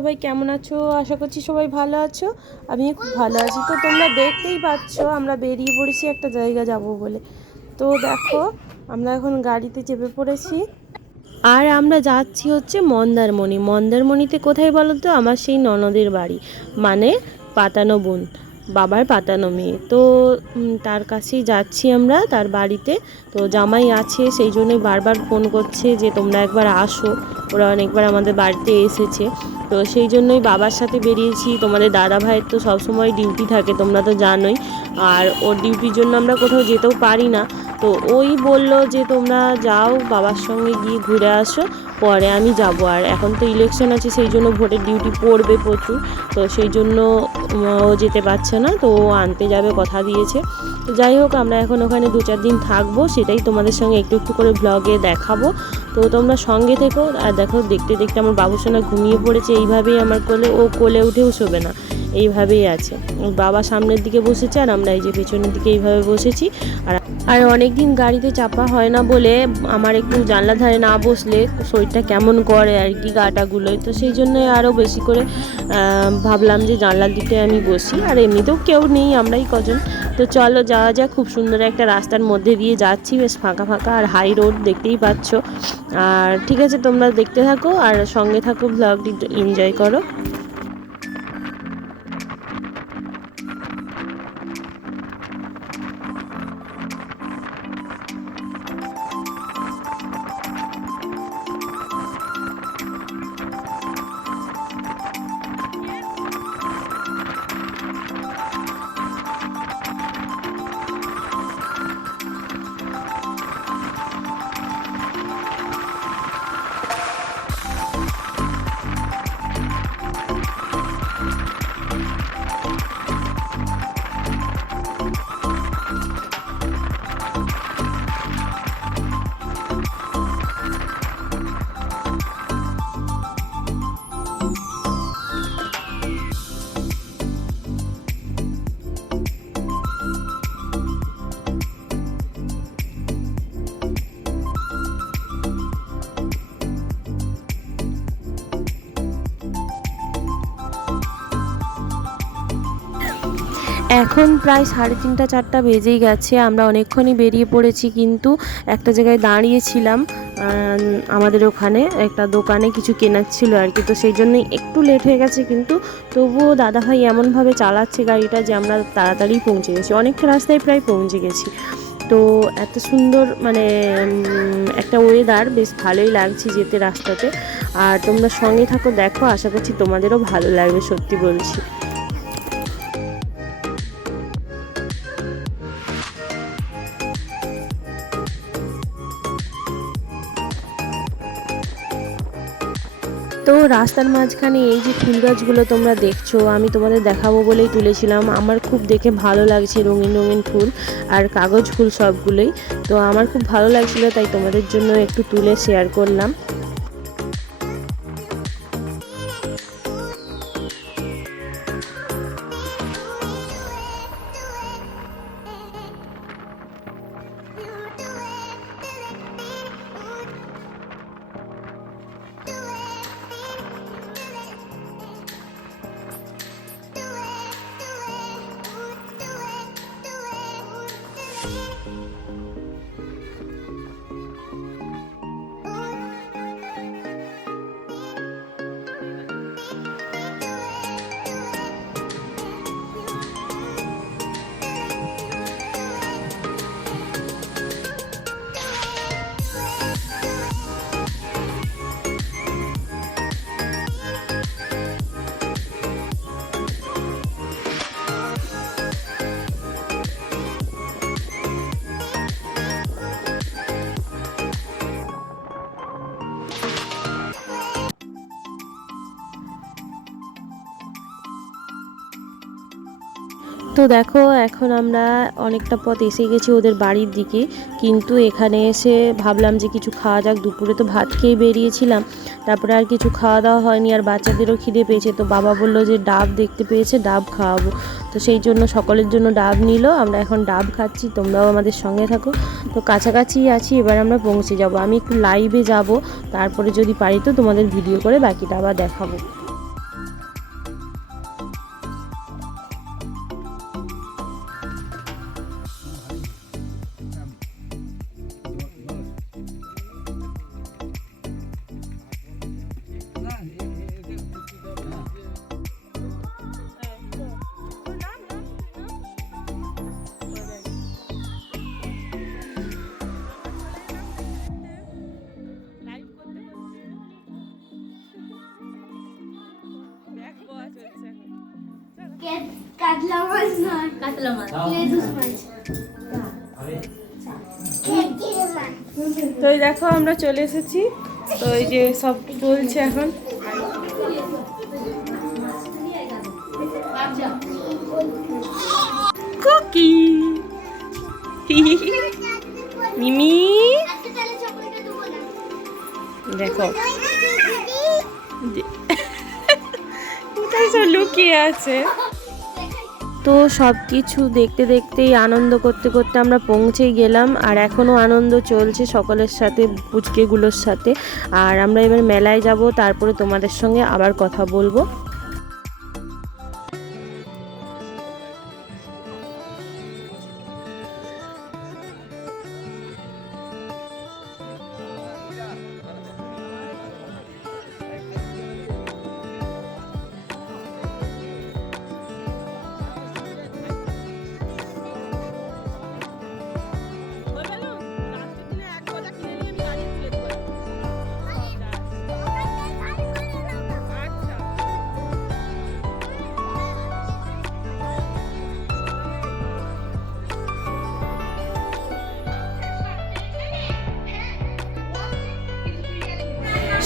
সবাই কেমন আছো? আশা করছি সবাই ভালো আছো। আমি খুব ভালো আছি। তো তোমরা দেখতেই পাচ্ছ, আমরা বেরিয়ে পড়েছি একটা জায়গা যাব বলে। তো দেখো, আমরা এখন গাড়িতে চেপে পড়েছি। আর আমরা যাচ্ছি হচ্ছে মন্দারমণি। মন্দারমণিতে কোথায় বলো তো? আমার সেই ননদের বাড়ি। মানে পাতানো বোন, বাবার পাতানো মেয়ে। তো তার কাছেই যাচ্ছি আমরা, তার বাড়িতে। তো জামাই আছে, সেই জন্যই বারবার ফোন করছে যে তোমরা একবার আসো। ওরা অনেকবার আমাদের বাড়িতে এসেছে। তো সেই জন্যই বাবার সাথে বেরিয়েছি। তোমাদের দাদা ভাইয়ের তো সবসময় ডিউটি থাকে, তোমরা তো জানোই। আর ওর ডিউটির জন্য আমরা কোথাও যেতেও পারি না। তো ওই বলল যে, তোমরা যাও, বাবার সঙ্গে গিয়ে ঘুরে আসো, পরে আমি যাব। আর এখন তো ইলেকশন আছে, সেই জন্য ভোটের ডিউটি পড়বে প্রচুর। তো সেই জন্য ও যেতে পারছে না, তো ও আনতে যাবে, কথা দিয়েছে। যাই হোক, আমরা এখন ওখানে দু চার দিন থাকব, সেটাই তোমাদের সঙ্গে একটু একটু করে ব্লগে দেখাবো। তো তোমরা সঙ্গে থেকো, আর দেখো দেখতে দেখতে আমার বাবুসোনা ঘুমিয়ে পড়েছে, এইভাবেই আমার কোলে, ও কোলে উঠেও শোবে না। এইভাবেই আছে। বাবা সামনের দিকে বসেছে আর আমরা এই যে পেছনের দিকে এইভাবে বসেছি। আর আর অনেক দিন গাড়িতে চাপা হয় না বলে আমার একটু জানলা ধারে না বসলে শরীরটা কেমন করে আর কি গাটাগুলোয়। তো সেই জন্য আরও বেশি করে ভাবলাম যে জানলার দিকে আমি বসি। আর এমনিতেও কেউ নেই, আমরাই কজন। তো চলো যাওয়া যাক, খুব সুন্দর একটা রাস্তার মধ্যে দিয়ে যাচ্ছি। বেশ ফাঁকা ফাঁকা আর হাই রোড দেখতেই পাচ্ছ। আর ঠিক আছে, তোমরা দেখতে থাকো আর সঙ্গে থাকো ব্লগটি এনজয় করো। এখন প্রায় সাড়ে তিনটা, চারটা বেজেই গেছে। আমরা অনেকক্ষণই বেরিয়ে পড়েছি, কিন্তু একটা জায়গায় দাঁড়িয়েছিলাম আমাদের ওখানে একটা দোকানে কিছু কেনার ছিল আর কি। তো সেই জন্যই একটু লেট হয়ে গেছে, কিন্তু তবুও দাদাভাই এমনভাবে চালাচ্ছে গাড়িটা যে আমরা তাড়াতাড়ি পৌঁছে গেছি। অনেকটা রাস্তায় প্রায় পৌঁছে গেছি। তো এত সুন্দর মানে একটা ওয়েদার বেশ ভালোই লাগছে যেতে রাস্তাতে। আর তোমরা সঙ্গে থাকো, দেখো, আশা করছি তোমাদেরও ভালো লাগবে, সত্যি বলছি। রাস্তার মাঝখানে এই যে ফুল গাছগুলো তোমরা দেখছ, আমি তোমাদের দেখাবো বলেই তুলেছিলাম। আমার খুব দেখে ভালো লাগছে রঙিন রঙিন ফুল আর কাগজ ফুল সবগুলোই। তো আমার খুব ভালো লাগছিল, তাই তোমাদের জন্য একটু তুলে শেয়ার করলাম। তো দেখো, এখন আমরা অনেকটা পথ এসে গেছি ওদের বাড়ির দিকে। কিন্তু এখানে এসে ভাবলাম যে কিছু খাওয়া যাক। দুপুরে তো ভাত খেয়ে বেরিয়েছিলাম। তারপরে আর কিছু খাওয়া দাওয়া হয়নি, আর বাচ্চাদেরও খিদে পেয়েছে। তো বাবা বলল যে ডাব দেখতে পেয়েছে, ডাব খাওয়াবো। তো সেই জন্য সকলের জন্য ডাব নিল। আমরা এখন ডাব খাচ্ছি, তোমরাও আমাদের সঙ্গে থাকো। তো কাছাকাছি আছি, এবার আমরা পৌঁছে যাব। আমি একটু লাইভে যাব। তারপরে যদি পারি তো তোমাদের ভিডিও করে বাকিটা আবার দেখাবো। কাতলা মাছ নয়। কাতলা মাছ। লেদুস মাছ। তো দেখো আমরা চলে এসেছি। তো এই যে সব চলছে এখন। কুকি। মিমি। দেখো। লুকিয়ে আছে? তো সব কিছু দেখতে দেখতেই আনন্দ করতে করতে আমরা পৌঁছে গেলাম, আর এখনও আনন্দ চলছে সকলের সাথে, পুচকেগুলোর সাথে। আর আমরা এবার মেলায় যাব, তারপরে তোমাদের সঙ্গে আবার কথা বলব।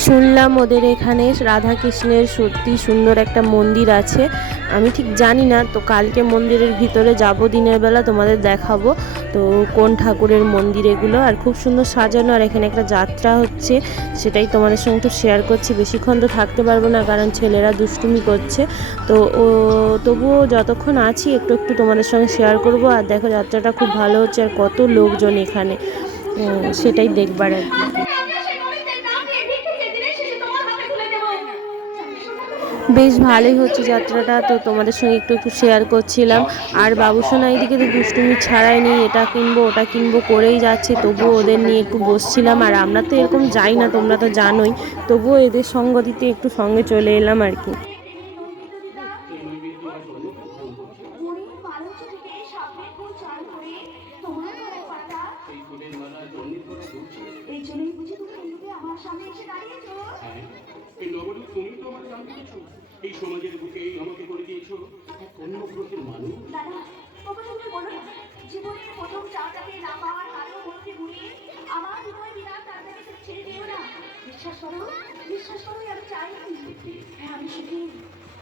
শুনলাম ওদের এখানে রাধাকৃষ্ণের সত্যি সুন্দর একটা মন্দির আছে। আমি ঠিক জানি না, তো কালকে মন্দিরের ভিতরে যাব, দিনের বেলা তোমাদের দেখাবো। তো কোন ঠাকুরের মন্দির এগুলো? আর খুব সুন্দর সাজানো, আর এখানে একটা যাত্রা হচ্ছে, সেটাই তোমাদের সঙ্গে তো শেয়ার করছি। বেশিক্ষণ তো থাকতে পারব না, কারণ ছেলেরা দুষ্টুমি করছে। তো ও, তবুও যতক্ষণ আছি, একটু একটু তোমাদের সঙ্গে শেয়ার করব। আর দেখো, যাত্রাটা খুব ভালো হচ্ছে, আর কত লোকজন এখানে। সেটাই দেখবার আর কি। বেশ ভালোই হচ্ছে যাত্রাটা। তো তোমাদের সঙ্গে একটু একটু শেয়ার করছিলাম। আর বাবুসোনা এইদিকে তো দুষ্টুমি ছাড়াই নেই, এটা কিনবো, ওটা কিনবো করেই যাচ্ছে। তবুও ওদের নিয়ে একটু বসছিলাম। আর আমরা তো এরকম যাই না, তোমরা তো জানোই। তবুও এদের সঙ্গ দিতে একটু সঙ্গে চলে এলাম আর কি। করেছ এই সমাজের বুকে আমাকে করে দিয়েছ এক অন্য গ্রহের মানুষ? দাদা বাবা বলো। না জীবনের প্রথম চাওটাকে না পাওয়ার কারণ বলতে ঘুরে আমার হৃদয় বিরাট ছেড়ে দিও না। বিশ্বাস করো বিশ্বাস করো, আমি চাই হ্যাঁ আমি সুখী।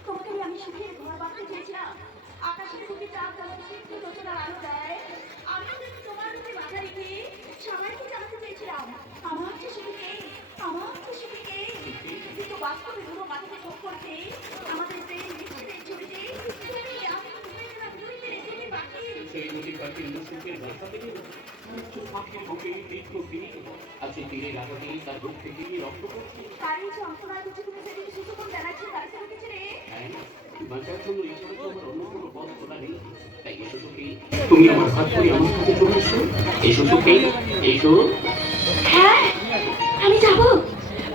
তোমাকে আমি- আমি সুখী ঘর চেয়েছিলাম আকাশের বুকে চাঁদ যেমন রচনার আলো দেয়। আমি তোমার রূপে বাধা রেখে তীর আছে আঘাতে তার বুক থেকে রক্ত পড়ছে জানাচ্ছি তার কিছু রে বাঁচার জন্য এছাড়া তো আমার অন্য কোনো পথ খোলা নেই তাই এসো সুখী তুমি আমার হাত ধরে আমার কাছে চলে এসো। এসো সুখী এসো। হ্যাঁ আমি যাব।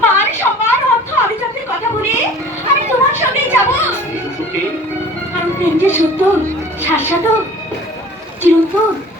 মান সবার অর্থ আমি যাতে কথা বলি। আমি তোমার সঙ্গেই যাব। এসো সুখী প্রেম যে সত্য শাশ্বত চিরন্তন।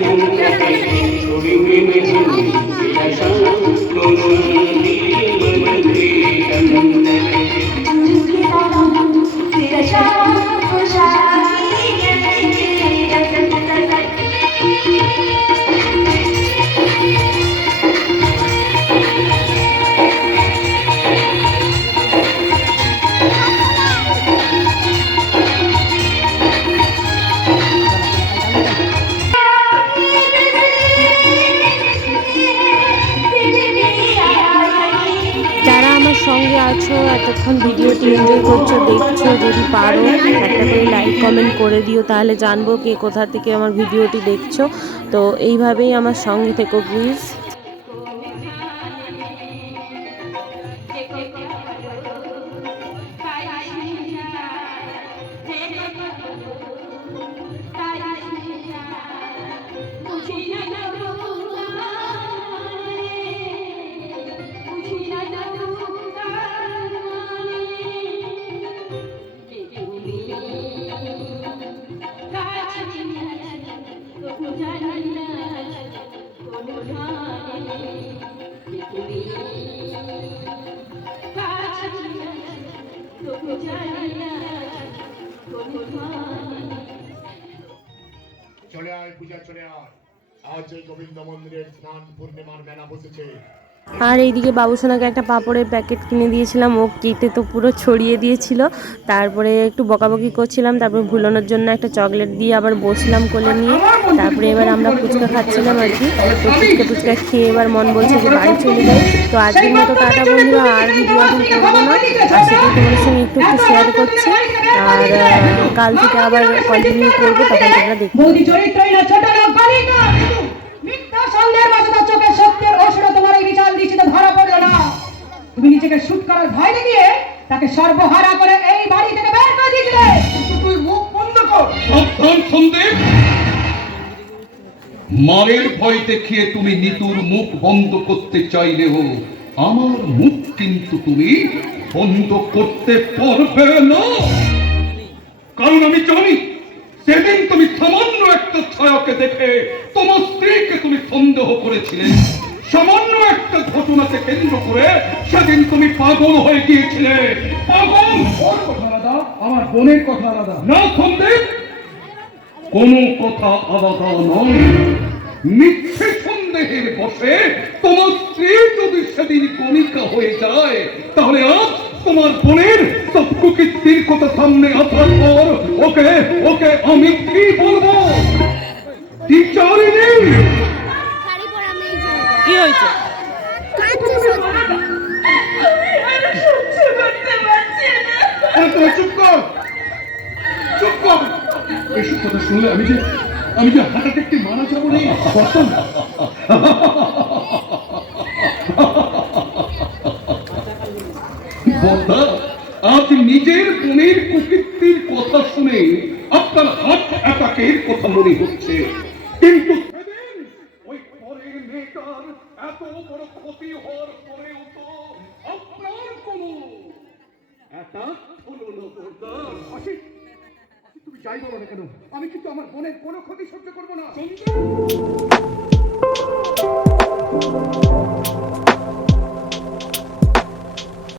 Thank you. এনজয় করছ, দেখছ, যদি পারো, একটা করে লাইক কমেন্ট করে দিও, তাহলে জানব কে কোথা থেকে আমার ভিডিওটি দেখছ। তো এইভাবেই আমার সঙ্গে থেকো প্লিজ চলে আয় পূজা চলে আয়। আজ এই গোবিন্দ মন্দিরের স্নান পূর্ণিমার মেলা বসেছে। আর এইদিকে বাবুসোনাকে একটা পাঁপড়ের প্যাকেট কিনে দিয়েছিলাম, ও কেটে তো পুরো ছড়িয়ে দিয়েছিল। তারপরে একটু বকাবকি করছিলাম, তারপরে ভুলানোর জন্য একটা চকলেট দিয়ে আবার বসলাম কোলে নিয়ে। তারপরে এবার আমরা ফুচকা খাচ্ছিলাম আর কি। তো ফুচকা ফুচকা খেয়ে এবার মন বলছে যে বাড়ি চলে যাই। তো আজকের মতো টাটা বন্ধুরা, আর ভিডিও এখন করব না আর সেটা তোমাদের সঙ্গে একটু একটু শেয়ার করছি। আর কাল থেকে আবার কন্টিনিউ করব, তখন তোমরা দেখবে সন্দেহের বাসনা সত্যের তোমার এই ধরা না। তুমি নিজেকে শুট করার ভয় দেখিয়ে তাকে সর্বহারা করে এই বাড়ি থেকে বের করে দিয়েছিলে। তুই মুখ বন্ধ কর। সন্দীপ ভয় দেখিয়ে তুমি নিতুর মুখ বন্ধ করতে চাইলেও আমার মুখ কিন্তু তুমি বন্ধ করতে পারবে না। কারণ আমি জানি সেদিন তুমি সামান্য একটা ছায়াকে দেখে তোমার স্ত্রীকে তুমি সন্দেহ করেছিলে। সামান্য একটা ঘটনাকে কেন্দ্র করে সেদিন তুমি পাগল হয়ে গিয়েছিলে। পাগল? আলাদা, আমার বোনের কথা আলাদা। না সন্দেহ কোন কথা আলাদা নয়। মিথ্যে সন্দেহের বসে তোমার স্ত্রী যদি সেদিন গণিকা হয়ে যায়, তাহলে আজ তোমার বোনের সব প্রকৃতির কথা সামনে আসার পর ওকে ওকে আমি কি বলব? কি হয়েছে? চুপ কর। চুপ কর। এসব কথা শুনলে আমি যে আমি যে হার্ট অ্যাটাকটি মারা যাব রে বন্ধা। আজ নিজের বোনের কুকীর্তির কথা শুনে আপনার হার্ট অ্যাটাকের কথা মনে হচ্ছে। কিন্তু ওই পরের মেয়েটার এত বড় ক্ষতি হওয়ার পরেও তো আপনার কোনো তুমি যাই বলো না কেন? আমি কিন্তু আমার বোনের কোনো ক্ষতি সহ্য করব না।